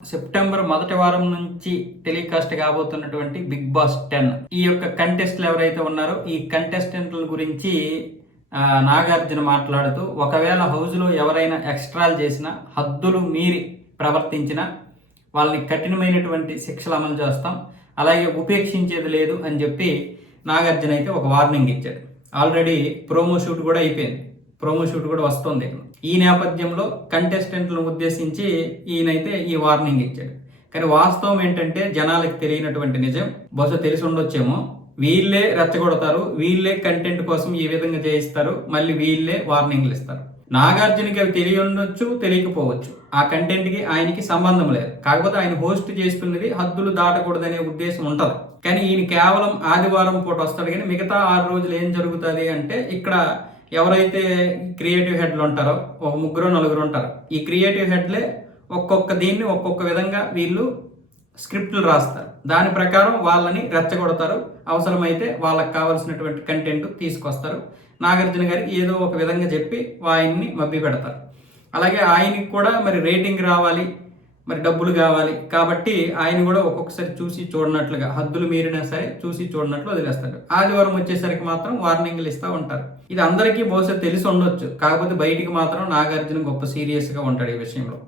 September మొదటి వారం నుంచి టెలికాస్ట్ కాబోతున్నటువంటి బిగ్ బాస్ 10 ఈ యొక్క కంటెస్ట్లు ఎవరైతే ఉన్నారో ఈ కంటెస్టెంట్ల గురించి నాగార్జున మాట్లాడుతూ ఒకవేళ హౌస్లో ఎవరైనా ఎక్స్ట్రాలు చేసినా హద్దులు మీరి ప్రవర్తించినా వాళ్ళని కఠినమైనటువంటి శిక్షలు అమలు చేస్తాం, అలాగే ఉపేక్షించేది లేదు అని చెప్పి నాగార్జున అయితే ఒక వార్నింగ్ ఇచ్చాడు. ఆల్రెడీ ప్రోమో షూట్ కూడా అయిపోయింది, ప్రోమో షూట్ కూడా వస్తుంది. ఈ నేపథ్యంలో కంటెస్టెంట్లను ఉద్దేశించి ఈయనైతే ఈ వార్నింగ్ ఇచ్చాడు. కానీ వాస్తవం ఏంటంటే జనాలకు తెలియనటువంటి నిజం, బహుశా తెలిసి ఉండొచ్చేమో, వీళ్ళే రెచ్చగొడతారు, వీళ్ళే కంటెంట్ కోసం ఈ విధంగా చేయిస్తారు, మళ్ళీ వీళ్ళే వార్నింగ్లు ఇస్తారు. నాగార్జునకి అవి తెలియ ఉండొచ్చు, తెలియకపోవచ్చు, ఆ కంటెంట్కి ఆయనకి సంబంధం లేదు. కాకపోతే ఆయన హోస్ట్ చేస్తున్నది హద్దులు దాటకూడదనే ఉద్దేశం ఉంటుంది. కానీ ఈయన కేవలం ఆదివారం పూట వస్తాడు, కానీ మిగతా 6 రోజులు ఏం జరుగుతుంది అంటే ఇక్కడ ఎవరైతే క్రియేటివ్ హెడ్లు ఉంటారో ఒక 3-4 ఉంటారు. ఈ క్రియేటివ్ హెడ్లే ఒక్కొక్క దీన్ని ఒక్కొక్క విధంగా వీళ్ళు స్క్రిప్ట్లు రాస్తారు, దాని ప్రకారం వాళ్ళని రెచ్చగొడతారు, అవసరమైతే వాళ్ళకి కావాల్సినటువంటి కంటెంట్ తీసుకొస్తారు. నాగార్జున గారికి ఏదో ఒక విధంగా చెప్పి ఆయన్ని మభ్య పెడతారు. అలాగే ఆయనకి కూడా మరి రేటింగ్ రావాలి, మరి డబ్బులు కావాలి, కాబట్టి ఆయన కూడా ఒక్కొక్కసారి చూసి చూడనట్లుగా హద్దులు మీరినా సరే చూసి చూడనట్లు వదిలేస్తాడు. ఆదివారం వచ్చేసరికి మాత్రం వార్నింగ్లు ఇస్తూ ఉంటారు. ఇది అందరికీ బహుశా తెలిసి ఉండొచ్చు, కాకపోతే బయటికి మాత్రం నాగార్జున గొప్ప సీరియస్గా ఉంటాడు ఈ విషయంలో.